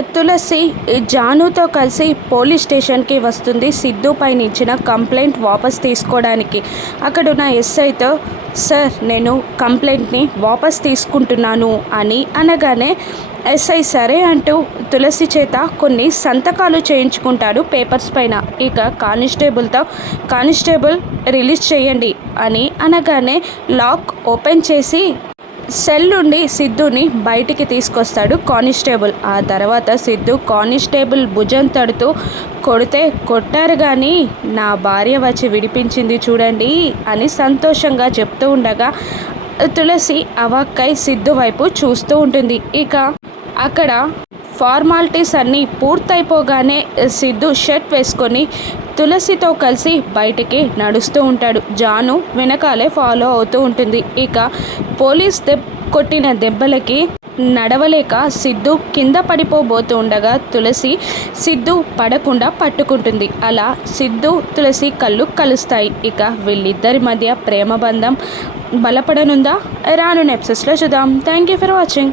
తులసి జానుతో కలిసి పోలీస్ స్టేషన్కి వస్తుంది. సిద్ధుపైన ఇచ్చిన కంప్లైంట్ వాపస్ తీసుకోవడానికి. అక్కడున్న ఎస్ఐతో సార్ నేను కంప్లైంట్ని వాపస్ తీసుకుంటున్నాను అని అనగానే ఎస్ఐ సరే అంటూ తులసి చేత కొన్ని సంతకాలు చేయించుకుంటాడు పేపర్స్ పైన. ఇక కానిస్టేబుల్తో కానిస్టేబుల్ రిలీజ్ చేయండి అని అనగానే లాక్ ఓపెన్ చేసి సెల్ నుండి సిద్ధుని బయటికి తీసుకొస్తాడు కానిస్టేబుల్. ఆ తర్వాత సిద్ధు కానిస్టేబుల్ భుజం తడుతూ కొడితే కొట్టారు కానీ నా భార్య వచ్చి విడిపించింది చూడండి అని సంతోషంగా చెప్తూ ఉండగా తులసి అవాక్కై సిద్ధు వైపు చూస్తూ ఉంటుంది. ఇక అక్కడ ఫార్మాలిటీస్ అన్నీ పూర్తయిపోగానే సిద్ధు షర్ట్ వేసుకొని తులసితో కలిసి బయటికి నడుస్తూ ఉంటాడు. జాను వెనకాలే ఫాలో అవుతూ ఉంటుంది. ఇక పోలీస్ దెబ్ కొట్టిన దెబ్బలకి నడవలేక సిద్ధు కింద పడిపోబోతుండగా తులసి సిద్ధు పడకుండా పట్టుకుంటుంది. అలా సిద్ధు తులసి కళ్ళు కలుస్తాయి. ఇక వీళ్ళిద్దరి మధ్య ప్రేమ బంధం బలపడనుందా? రాను నెప్సెస్లో చూద్దాం. Thank you for watching.